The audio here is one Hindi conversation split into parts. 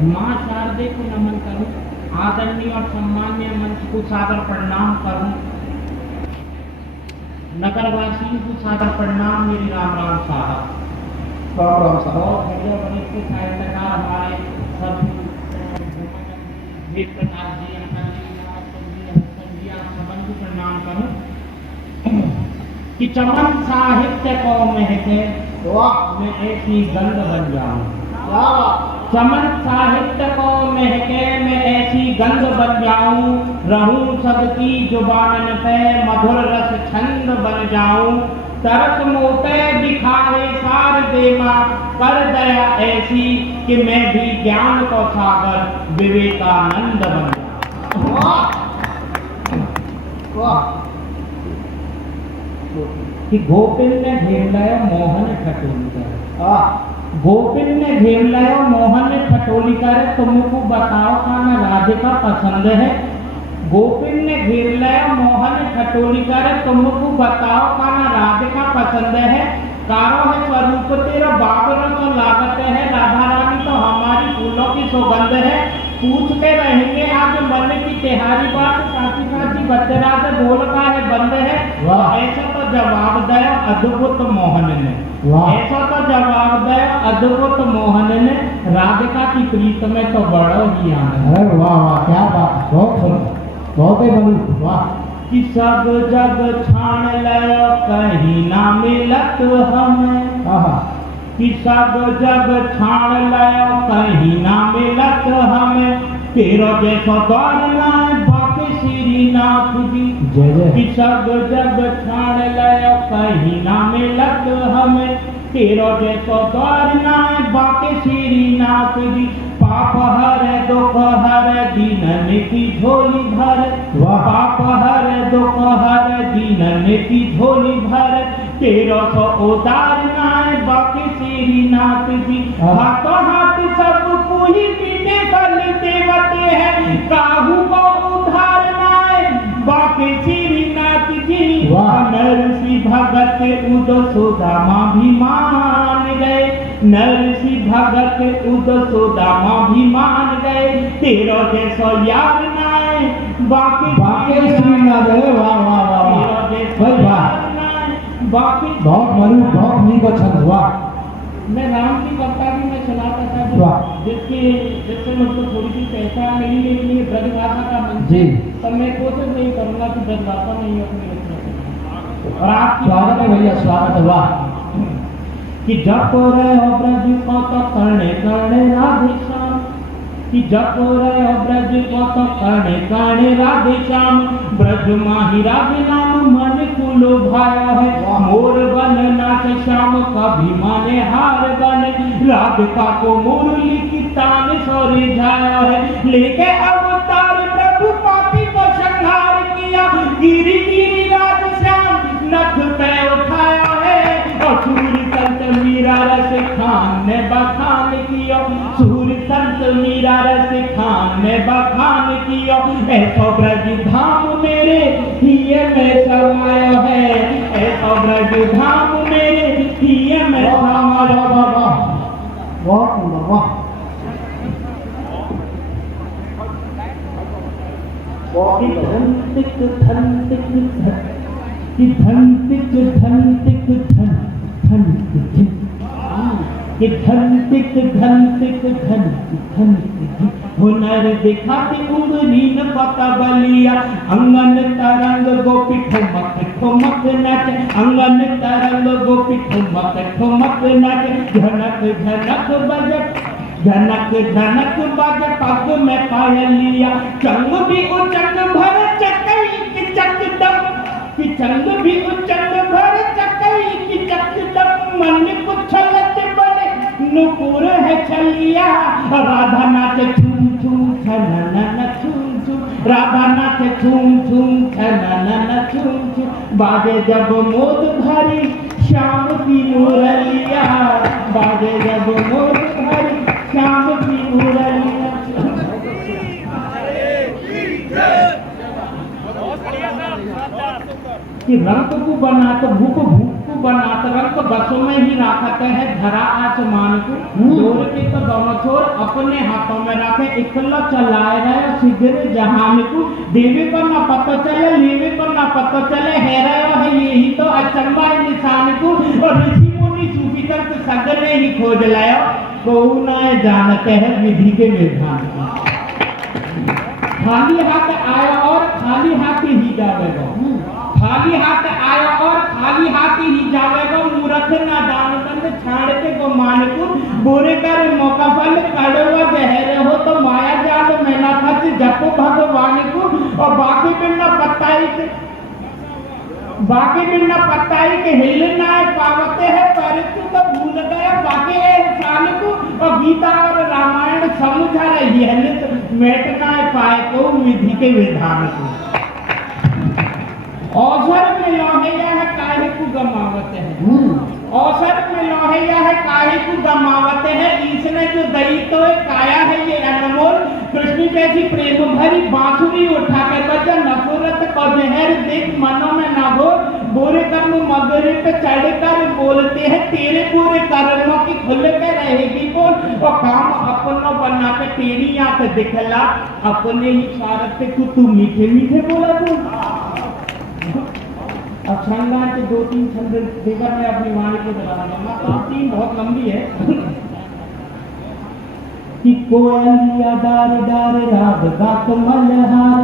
माँ शारदे को नमन करूं, आदरणीय और सम्मान्य मंच को सादर प्रणाम करूं, नगरवासियों को सादर प्रणाम। मेरी राम राम साहब। राम राम साहब। और भैया वरिष्ठ साहित्यकार हमारे सभी वेद प्रकाश जी, अंकल जी, हसन जी, आप सबन को प्रणाम करूं कि चमन साहित्य को महके मैं ऐसी गंध बन जाऊं। चमन साहित्य को महके मैं ऐसी गंध बन जाऊं, रहूं सबकी जुबान पे मधुर रस छंद बन जाऊं। तरस मोते दिखावे सार देवा, कर दया ऐसी कि मैं भी ज्ञान को सागर विवेकानंद बन जाऊं। कि गोपिन ने घेर लाया मोहन ठटोली कर, गोपिन ने घेर लाया मोहन ठटोली कर, तुमको बताओ खाना राधिका पसंद है। गोपिन ने घेर लाया मोहन ठटोली कर, तुमको बताओ खाना राधिका पसंद है। कारो है स्वरूप तेरा बाबर तो लागत है, राधा रानी तो हमारी फूलों की सुगंध है। पूछते रहेंगे आज मन की तिहारी बात, साथी साथी बच्चरा से बोल का है बंद है। ऐसा तो जवाब दिया अद्भुत मोहन ने, ऐसा तो जवाब दिया अद्भुत मोहन ने, राधिका की प्रीत में तो बड़ो ही आनंद। अरे वाह वाह, क्या बात, बहुत ही बड़ी वाह। कि सब जग छान लो कहीं ना मिलत हमें, कि सब जग छान लो कहीं ना मिलत हमें। तेरो जैसा द्वार ना बाकी श्रीनाथ जी, कि सब जग छान लो कहीं ना मिलत हमें। तेरो जैसा द्वार ना बाकी श्रीनाथ जी, पाप हर दुख हर दीन निति झोली भर। पाप हर दुख हर दीन निति झोली भर। 1300 उदार नाय बाकी श्रीनाथ जी, हाथों हाथ सब कोई पीटे कल देवते हैं। काहू को उधार नाय बाकी श्रीनाथ जी, नरसी भगत उद सुदामा भी मान गए। नरसी भगत उद सुदामा भी मान गए। 13 जैसो यार नाय बाकी श्रीनाथ है। वाह वाह वाह वाह, बाकी बहुत मनु बहुत नीक छंद। वाह। मैं राम की कविता भी मैं सुनाता था, जिससे मुझको थोड़ी सी पहचान मिली, लेकिन ये ब्रज भाषा का मंच है, तब मैं कोशिश नहीं करूंगा कि ब्रज भाषा नहीं अपनी रचना। और आप स्वागत है भैया, स्वागत है। वाह। कि जप रहे हो ब्रज को तो करने करने राधे श्याम, कि जप रहे हो ब्रज को तो करने करने राधे श्याम। ब्रज माही राधे नाम मन को लुभाया है। मोर बन नाच श्याम कभी माने हार बन, राधिका को मुरली की तान सौरी झाया है। लेके अवतार प्रभु पापी को संहार किया, गिरी गिरी राज श्याम नख पे उठाया है। और सूर्य संत मीरा रस खान ने बखान किया, सूर्य संत मीरा रस खान ने बखान किया। ऐसा ब्रज धाम मेरे हिये में समाया है, ऐसा ब्रज धाम मेरे हिये में समाया है। बहुत सुंदर। वाह। कि धन तिक धन तिक धन, कि धन तिक धन तिक धन धन तिक, कि धन तिक धन तिक धन धन तिक। हुनर दिखाती उंगली न पता बलिया, अंगन तरंग गोपी ठुमक ठुमक नाच। अंगन तरंग गोपी ठुमक ठुमक नाच। झनक झनक बजे, झनक झनक बजे पग में पायलिया। चंग भी उचंग भर चकई की चकदम, कि चंग भी उचंग भर चकई की चकदम। मन कुछलत बड़े नुपुर है छलिया, राधा नाच छूम छूम छनन छूम छूम। राधा नाच छूम छूम छनन छूम छूम। बाजे जब मोद भरी श्याम की मुरलिया, बाजे जब मोद भरी श्याम की मुरलिया। कि रंग को बना तो भूख भूख को बनात रंग बसों में ही राखते है धरा आसमान को जोर के तो दोनों छोर अपने हाथों में रखे इकल्ला चलाए रहे सिगरे जहान को देवी को ना पता चले लेवे को ना पता चले है रहे है यही तो अचंबा निशान को और ऋषि मुनि सूफी तक सगले ही खोज लाया को ना जानते हैं विधि के विधान को खाली हाथ आया और खाली हाथ ही जावेगा खाली हाथ आया और खाली हाथ ही जावेगा मूर्ख नादान कंद छाड़ के को मान को बुरे कर मौका फल कड़वा जहर हो तो माया जाल में ना फंस जपो भगवान को और बाकी बिना पत्ताई के हिलना पावते है परंतु तो भूल गया बाकी इंसान को और गीता और रामायण समझा रही है मेटना पाए को विधि के विधान को अवसर में लोहैया है काहे को गमावत है अवसर में लोहैया है काहे को गमावत है इसने जो दई तो काया है ये अनमोल कृष्ण जैसी प्रेम भरी बांसुरी उठा के बजा नफरत को जहर देख मनो में ना हो बुरे कर्म मगरे पे चढ़कर बोलते हैं तेरे पूरे कर्मों की खुल के रहेगी बोल और काम अपनों बना के तेरी आंख दिखला अपने ही स्वार्थ को तू मीठे मीठे बोला तू अब श्रृंगार के 2-3 छंद देकर मैं अपनी वाणी को दोहराऊंगा तो 3 बहुत लंबी है कि कोयलिया डार डार राग गात मलहार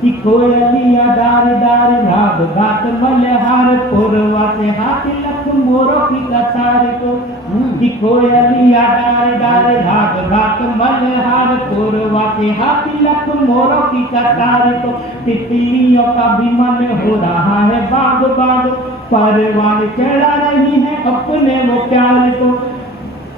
कि कोयलिया डार डार राग गात मलहार पुरवा से हाथ लख मोरों की कतार को कि कोयलिया डार डार राग गात मलहार पुरवा से हाथ लख मोरों की कतार को तितलियों का भी मन हो रहा है बाग बाग परवान चढ़ा रही है अपने वो प्यार को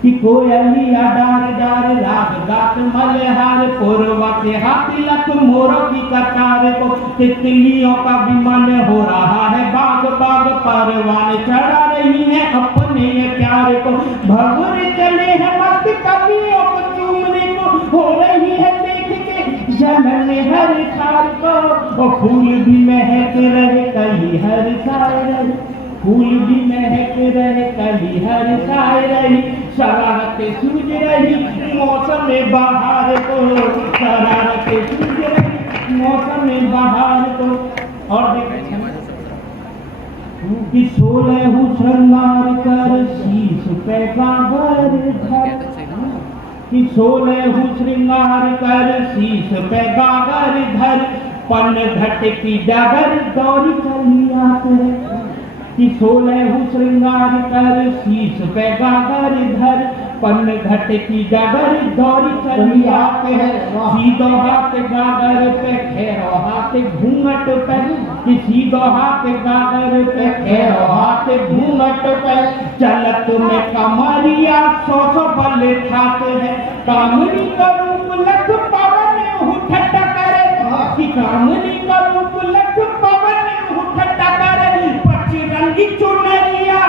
कि कोयलिया डार डार राग गात मलहार पुरवा से हाथी लख मोरों की कतार को तितलियों का भी मन हो रहा है बाग बाग परवान चढ़ा रही है अपने ये प्यार को भगुर चले हैं मस्त कवियों को चूमने को हो रही है देख के जलन हर साल को और फूल भी महक रहे कहीं हर साल रहे फूल भी महक रहे कली हर साए रही शरारतें सूझ रही मौसम बहार को शरारतें सूझ रही मौसम बहार को और देखें कि 16 श्रृंगार कर शीश पे गागर धर कि 16 श्रृंगार कर शीश पे गागर धर पन घट की डगर दौड़ी चली आते कि 16 श्रृंगार कर शीश पे गागर धर पन घट की डगर दौड़ी चली आते हैं सीधो हाथ गागर पे खेरो हाथ घूंघट पे कि सीधो हाथ गागर पे खेरो हाथ घूंघट पे चलत में कमरिया 100 बल खाते हैं कामनी का रूप लख पवन उठट करे कि कामनी का रूप लख पवन उठट करे पचरंगी चुनरिया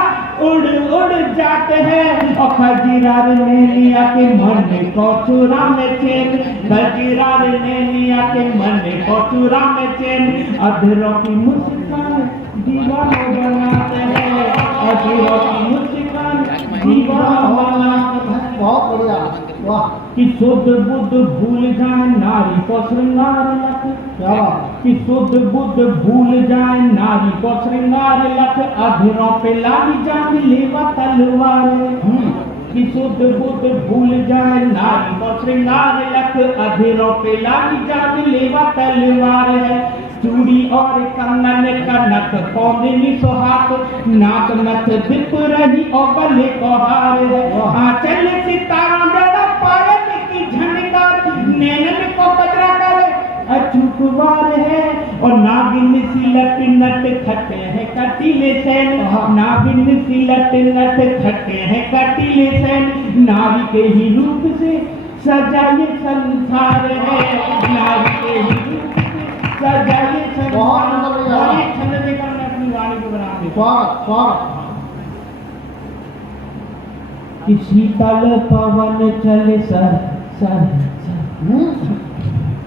उड़ उड़ जाते हैं और खजीरार ने लिया के मन को चुरा में चैन खजीरार ने लिया के मन को चुरा में चैन अधरों की मुस्कान दीवाना बनाते हैं अधरों की मुस्कान दीवाना बनाते हैं बहुत बढ़िया वाह कि शुद्ध बुद्ध भूल जाए नारी को श्रृंगार लख कि शुद्ध बुद्ध भूल जाए नारी को श्रृंगार लख अधरों पे लागी जान लेवा तलवार कि शुद्ध बुद्ध भूल जाए नारी को श्रृंगार लख अधरों पे लागी जान लेवा तलवार है चूड़ी और कंगन कनक कौंदनी सुहाग नाक नथ दिप रही और गले को हार है आंचल सितारा जड़ा पायल की झनकार नैनन को कतरा करे अचूकवार है और नागिन सी लट नट खटे हैं कटीले सैन नागिन सी लट नट खटे हैं कटीले सैन नारी के ही रूप से सजाए संसार है नारी के ही रूप से सजाए संसार है छंद देकर मैं अपनी वाणी को बना देता कि शीतल पवन चले सर सर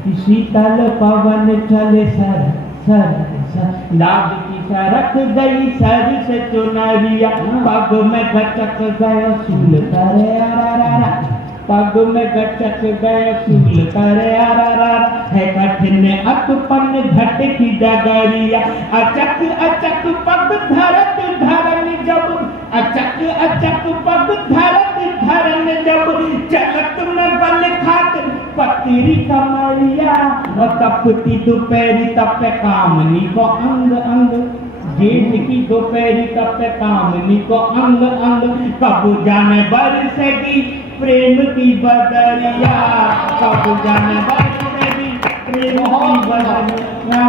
कि शीतल पवन चले सर सर सर लाभ की सरक गई सर से चुनरिया, पग में गचक गए सूल करे अरारा, पग में गचक गए सूल करे अरारा, है कठिन अतपन घट की डगरिया, अचक अचक पग धरत धरन जब, अचक अचक पग धरत धरन जब, चलत में बल खात पतरी कमरिया, और तपती दोपहरी तप कामनी को अंग अंग, जेठ की दोपहरी तप कामनी को अंग अंग, कब जाने बरसेगी प्रेम की बदरिया, कब जाने बरसेगी प्रेम की बदरिया।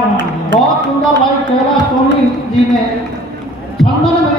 बहुत सुंदर भाई कैलाश सोनी जी ने छंदन में